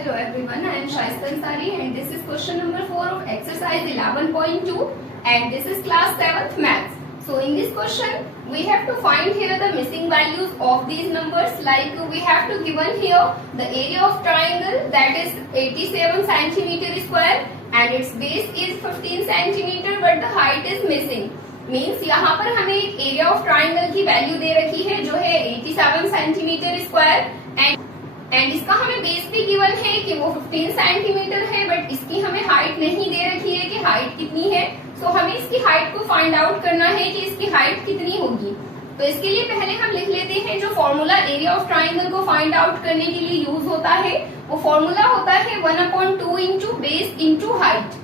Hello everyone, I am Shaista Ansari and this is question number 4 of exercise 11.2 and this is class 7th maths. So in this question we have to find here the missing values of these numbers, like we have to given here the area of triangle that is 87 centimeter square and its base is 15 centimeter but the height is missing. Means यहाँ पर हमें area of triangle की value दे रखी है जो है 87 centimetre square and इसका हमें बेस भी गिवन है कि वो 15 सेंटीमीटर है बट इसकी हमें हाइट नहीं दे रखी है कि हाइट कितनी है. सो हमें इसकी हाइट को फाइंड आउट करना है कि इसकी हाइट कितनी होगी. तो इसके लिए पहले हम लिख लेते हैं जो फॉर्मूला एरिया ऑफ ट्राइंगल को फाइंड आउट करने के लिए यूज होता है वो फॉर्मूला होता है 1/2 इंटू बेस इंटू हाइट.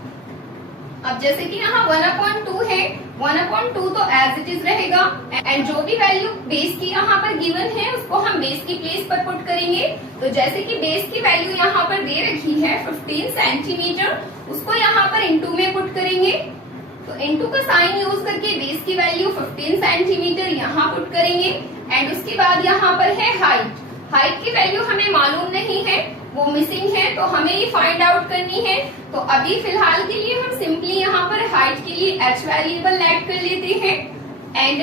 अब जैसे कि यहाँ 1/2 है, 1/2 तो एज इट इज रहेगा एंड जो भी वैल्यू बेस की यहाँ पर गिवन है उसको हम बेस की प्लेस पर पुट करेंगे. तो जैसे कि बेस की वैल्यू यहाँ पर दे रखी है 15 सेंटीमीटर, उसको यहाँ पर इंटू में पुट करेंगे. तो इंटू का साइन यूज करके बेस की वैल्यू 15 सेंटीमीटर यहाँ पुट करेंगे एंड उसके बाद यहाँ पर है हाइट. हाइट की वैल्यू हमें मालूम नहीं है, वो मिसिंग है, तो हमें ये फाइंड आउट करनी है. तो अभी फिलहाल के लिए हम सिंपली यहाँ पर हाइट के लिए h वेरिएबल ऐड कर लेते हैं एंड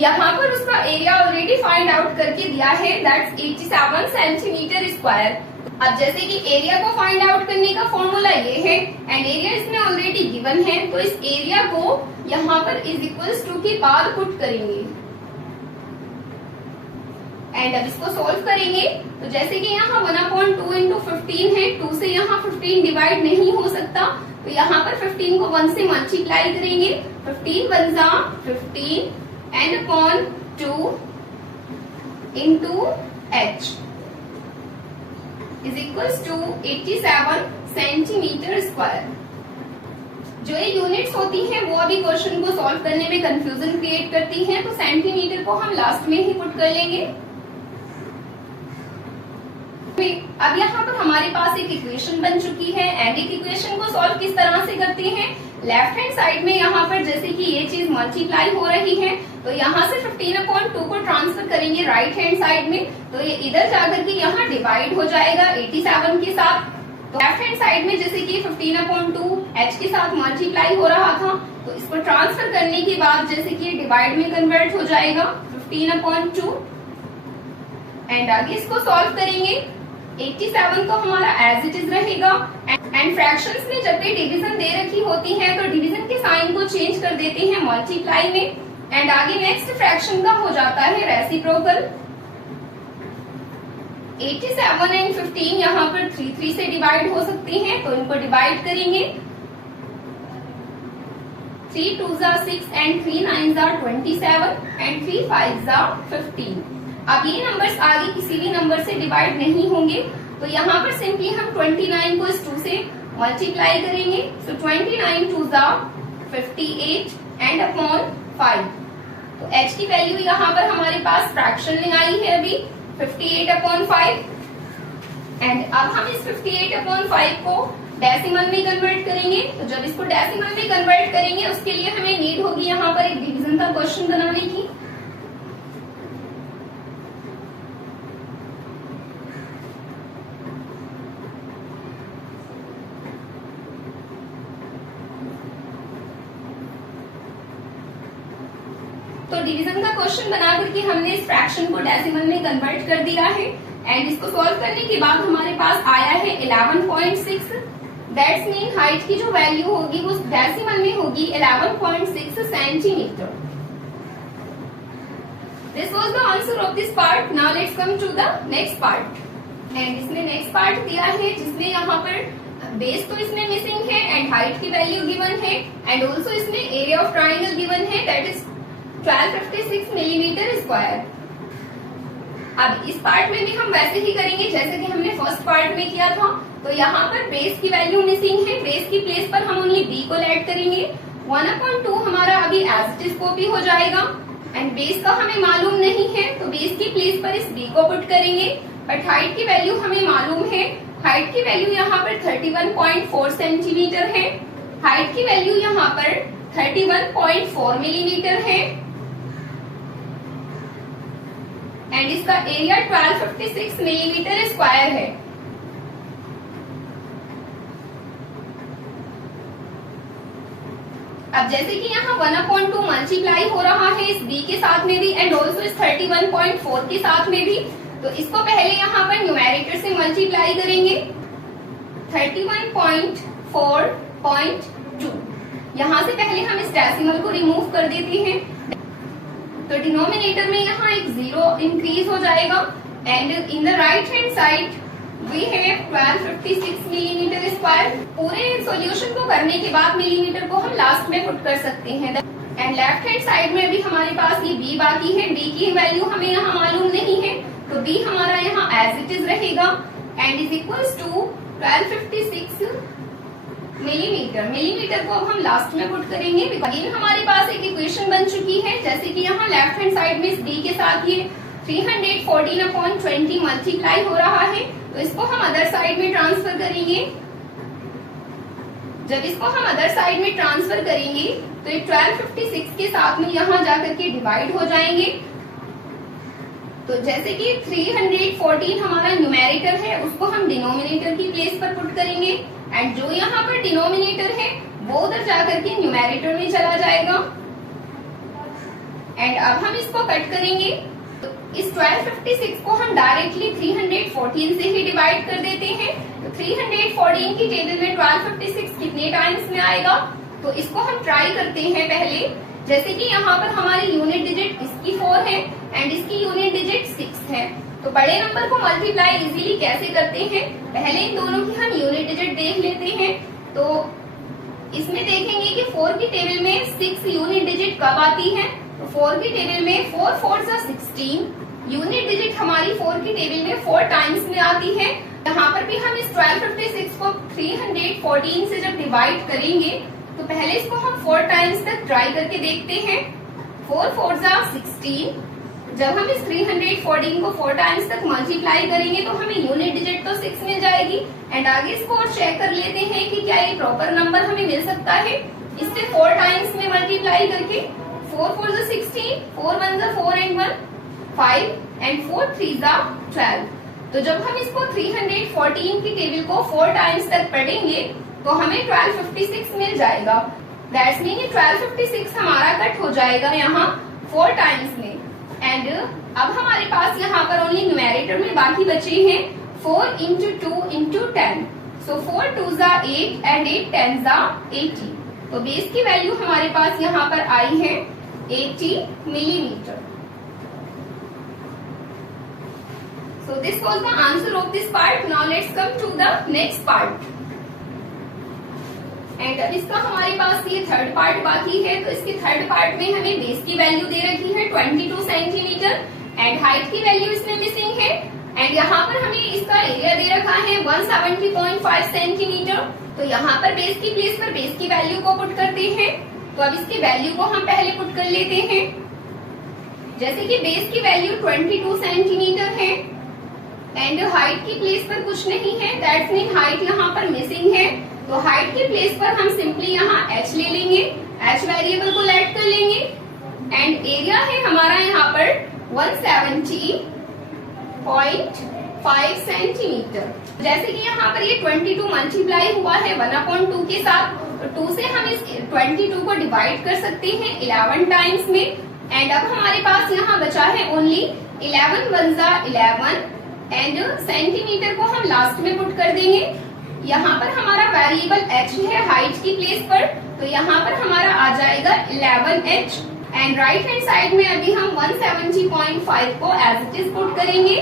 यहाँ पर उसका एरिया ऑलरेडी फाइंड आउट करके दिया है दैट्स 87 सेंटीमीटर स्क्वायर. अब जैसे कि एरिया को फाइंड आउट करने का फॉर्मूला ये है एंड एरिया इसमें ऑलरेडी गिवन है, तो इस एरिया को यहाँ पर इज इक्वल्स टू के बाद पुट करेंगे एंड अब इसको सोल्व करेंगे. तो जैसे कि यहाँ 1/2 इंटू 15 है, 2 से यहाँ 15 डिवाइड नहीं हो सकता, तो यहाँ पर 15 को 1 से मल्टीप्लाई करेंगे. 15 1 जा 15 and upon 2 into h is equals to 87 centimetre square. जो ये यूनिट्स होती हैं वो अभी क्वेश्चन को सॉल्व करने में कंफ्यूजन क्रिएट करती हैं, तो सेंटीमीटर को हम लास्ट में ही पुट कर लेंगे. अब यहाँ पर हमारे पास एक इक्वेशन बन चुकी है एंड एक इक्वेशन को सॉल्व किस तरह से करते हैं. लेफ्ट हैंड साइड में यहाँ पर जैसे कि ये चीज मल्टीप्लाई हो रही है तो यहाँ से 15/2 को ट्रांसफर करेंगे राइट हैंड साइड में, तो ये इधर जाकर के यहाँ डिवाइड हो जाएगा 87 के साथ. तो लेफ्ट हैंड साइड में जैसे कि 15/2 h के साथ मल्टीप्लाई हो रहा था, तो इसको ट्रांसफर करने के बाद जैसे कि ये डिवाइड में कन्वर्ट हो जाएगा 15/2 एंड आगे इसको सॉल्व करेंगे. 87 तो हमारा एज इट इज रहेगा एंड फ्रैक्शंस में जब भी डिवीजन दे रखी होती है तो डिवीजन के साइन को चेंज कर देते हैं मल्टीप्लाई में एंड आगे नेक्स्ट फ्रैक्शन का हो जाता है रेसिप्रोकल. 87 एंड 15 यहाँ पर 3 से डिवाइड हो सकते हैं, तो इनको डिवाइड करेंगे. 3 2 जा 6 एंड 3 9 जा 27 एंड 3 5 जा 15. अब ये नंबर्स आगे किसी भी नंबर से डिवाइड नहीं होंगे, तो यहाँ पर सिंपली हम 29 को इस 2 से मल्टीप्लाई करेंगे. सो 29 2 जा 58 एंड अपॉन 5. तो h की वैल्यू यहाँ पर हमारे पास फ्रैक्शन में आई है अभी 58/5 एंड अब हम इस 58/5 को डेसिमल में कन्वर्ट करेंगे. तो जब इसको डेसिमल में कन्वर्ट करेंगे उसके लिए हमें नीड होगी यहाँ पर एक डिवीजन का क्वेश्चन बनाने की. तो डिवीजन का क्वेश्चन बना करके हमने इस फ्रैक्शन को डेसिमल में कन्वर्ट कर दिया है एंड इसको सॉल्व करने के बाद हमारे पास आया है 11.6. दैट्स मीन हाइट की जो वैल्यू होगी वो डेसिमल में होगी 11.6 centimetre. This was the answer of this part. Now let's come to the next part and इसमें नेक्स्ट पार्ट दिया है जिसमें यहाँ पर बेस तो इसमें मिसिंग है एंड हाइट की वैल्यू गिवन है एंड ऑल्सो इसमें एरिया ऑफ ट्राइंगल गिवन है दैट इज 1256 मिलीमीटर स्क्वायर. अब इस पार्ट में भी हम वैसे ही करेंगे जैसे कि हमने फर्स्ट पार्ट में किया था. तो यहाँ पर बेस की वैल्यू मिसिंग है, बेस की प्लेस पर हम ओनली b को ऐड करेंगे. 1/2 हमारा अभी एज इट इज कॉपी हो जाएगा एंड बेस का हमें मालूम नहीं है, तो बेस की प्लेस पर इस b को पुट करेंगे. बट हाइट की वैल्यू हमें मालूम है, हाइट की वैल्यू यहाँ पर 31.4 सेंटीमीटर है. हाइट की वैल्यू यहाँ पर 31.4 मिलीमीटर है एंड इसका एरिया 1256 मिलीमीटर स्क्वायर है. अब जैसे कि यहाँ 1/2 मल्टीप्लाई हो रहा है इस b के साथ में भी एंड ऑल्सो इस 31.4 के साथ में भी, तो इसको पहले यहाँ पर न्यूमेरेटर से मल्टीप्लाई करेंगे 31.4.2। यहाँ से पहले हम इस डेसिमल को रिमूव कर देते हैं, तो डिनोमिनेटर में यहाँ एक 0 इंक्रीज हो जाएगा and in the right hand side we have 1256 millimetre square. पूरे सॉल्यूशन को करने के बाद मिलीमीटर को हम लास्ट में पुट कर सकते हैं एंड लेफ्ट हैंड साइड में भी हमारे पास ये b बाकी है। b की वैल्यू हमें यहाँ मालूम नहीं है, तो b हमारा यहाँ एज इट इज रहेगा and is equals to 1256 millimetre. Millimetre को अब हम लास्ट में पुट करेंगे। अगेन हमारे पास एक इक्वेशन बन चुकी है, जैसे कि यहाँ लेफ्ट हैंड साइड में इस b के साथ ये 314/20 मल्टीप्लाई हो रहा है, तो इसको हम अदर साइड में ट्रांसफर करेंगे। जब इसको हम अदर साइड में ट्रांसफर करेंगे तो ये 1256 के साथ में यहाँ जाकर के डिवाइड हो जाएंगे। तो जैसे कि 314 हमारा न्यूमेरेटर है, उसको हम डिनोमिनेटर की प्लेस पर पुट करेंगे एंड जो यहाँ पर डिनोमिनेटर है वो उधर जाकर के न्यूमेरेटर में चला जाएगा एंड अब हम इसको कट करेंगे। तो इस 1256 को हम डायरेक्टली 314 से ही डिवाइड कर देते हैं, तो 314 की टेबल में 1256 कितने टाइम्स में आएगा, तो इसको हम ट्राई करते हैं पहले। जैसे कि यहाँ पर हमारी यूनिट डिजिट इसकी 4 है एंड इसकी यूनिट डिजिट 6 है, तो बड़े नंबर को मल्टीप्लाई इजीली कैसे करते हैं, पहले इन दोनों की हम यूनिट डिजिट देख लेते हैं। तो इसमें देखेंगे कि 4 की टेबल में 6 यूनिट डिजिट कब आती है, तो 4 की टेबल में 4 4 16 यूनिट डिजिट हमारी 4 की टेबल में 4 टाइम्स में आती है। यहाँ पर भी हम इस 1256 को 314 से जब डिवाइड करेंगे तो पहले इसको हम 4 टाइम्स तक ट्राई करके देखते हैं। 4 4 16, जब हम इस 314 को 4 टाइम्स तक मल्टीप्लाई करेंगे तो हमें यूनिट डिजिट तो 6 मिल जाएगी एंड आगे इसको और चेक कर लेते हैं कि क्या ये प्रॉपर नंबर हमें मिल सकता है। इससे 4 टाइम्स में मल्टीप्लाई करके 4 4 16, 4 1 4 एंड 1 5 एंड 4 3 12। तो जब हम इसको 314 की टेबल को 4 टाइम्स तक पढ़ेंगे तो हमें 1256 मिल जाएगा। दैट्स मीन 1256 हमारा कट हो जाएगा यहाँ 4 टाइम्स में एंड अब हमारे पास यहाँ पर ओनली न्यूमेरेटर में बाकी बचे हैं 4 into 2 into 10। So 4 2s 8 and 8 10s 80। तो बेस की वैल्यू हमारे पास यहाँ पर आई है 80 millimetre. So this was the answer of this part. Now let's come to the next part. And अब इसका हमारे पास ये थर्ड पार्ट बाकी है, तो इसके थर्ड पार्ट में हमें बेस की वैल्यू दे रखी है 22 सेंटीमीटर एंड हाइट की वैल्यू इसमें मिसिंग है एंड यहाँ पर हमें इसका एरिया दे रखा है 170.5 सेंटीमीटर। तो यहाँ पर बेस की प्लेस पर बेस की वैल्यू को पुट करते हैं, तो अब इसकी वैल्यू को हम पहले पुट कर लेते हैं। जैसे कि बेस की वैल्यू 22 सेंटीमीटर है एंड हाइट की प्लेस पर कुछ नहीं है, दैट्स मीन हाइट यहाँ पर मिसिंग है, तो हाइट की प्लेस पर हम सिंपली यहाँ h ले लेंगे, h वेरिएबल को लेट कर लेंगे एंड एरिया है हमारा यहाँ पर 170.5 सेंटीमीटर। जैसे कि यहाँ पर ये 22 मल्टीप्लाई हुआ है 1/2 के साथ, तो 2 से हम इस 22 को डिवाइड कर सकते हैं 11 टाइम्स में एंड अब हमारे पास यहाँ बचा है ओनली 11 1s 11 एंड सेंटीमीटर को हम लास्ट में पुट कर देंगे। यहाँ पर हमारा वेरिएबल h है हाइट की प्लेस पर, तो यहाँ पर हमारा आ जाएगा 11h and right hand side में अभी हम 170.5 को एज इट इज पुट करेंगे।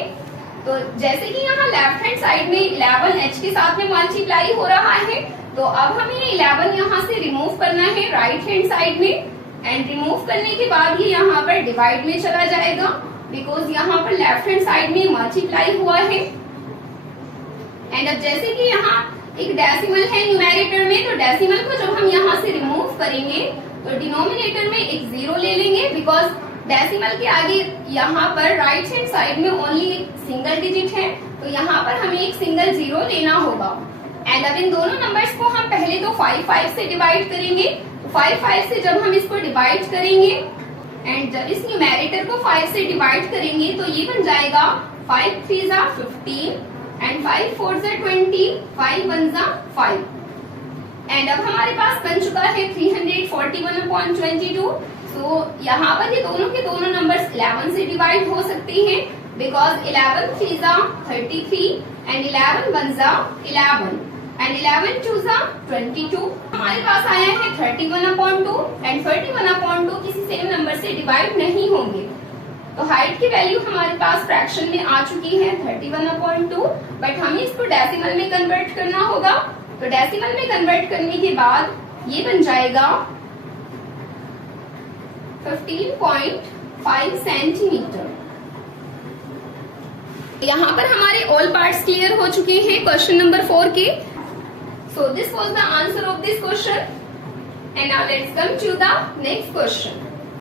तो जैसे कि यहाँ लेफ्ट हैंड साइड में 11h के साथ में मल्टीप्लाई हो रहा है, तो अब हमें 11 यहाँ से रिमूव करना है राइट हैंड साइड में एंड रिमूव करने के बाद ये यहाँ पर डिवाइड में चला जाएगा बिकॉज यहाँ पर लेफ्ट हैंड साइड में मल्टीप्लाई हुआ है एंड अब जैसे कि यहाँ एक डेसिमल है न्यूमेरेटर में, तो डेसिमल को जब हम यहाँ से रिमूव करेंगे तो डिनोमिनेटर में एक 0 ले लेंगे बिकॉज डेसिमल के आगे यहाँ पर राइट हैंड साइड में ओनली एक सिंगल डिजिट है, तो यहाँ पर हमें एक सिंगल 0 लेना होगा एंड अब इन दोनों नंबर्स को हम पहले तो 5 5 से डिवाइड करेंगे। तो 5 5 से जब हम इसको डिवाइड करेंगे एंड जब इस न्यूमेरेटर को 5 से डिवाइड करेंगे तो ये बन जाएगा 5 3s 15 and 5 4s 20, 5 1s 5 and अब हमारे पास बन चुका है 341/22। सो यहाँ पर ये दोनों के दोनों नंबर्स 11 से डिवाइड हो सकते हैं, बिकॉज 11 3 जा 33 एंड 11 1 जा 11 एंड 11 2 जा 22। हमारे पास आया है 31/2 एंड 31/2 किसी सेम नंबर से डिवाइड नहीं होंगे। तो हाइट की वैल्यू हमारे पास फ्रैक्शन में आ चुकी है 31/2, बट हमें इसको डेसिमल में कन्वर्ट करना होगा। तो डेसिमल में कन्वर्ट करने के बाद ये बन जाएगा 15.5 सेंटीमीटर। यहाँ पर हमारे ऑल पार्ट्स क्लियर हो चुके हैं क्वेश्चन नंबर 4 के। So this was the answer of this question and now let's come to the next question.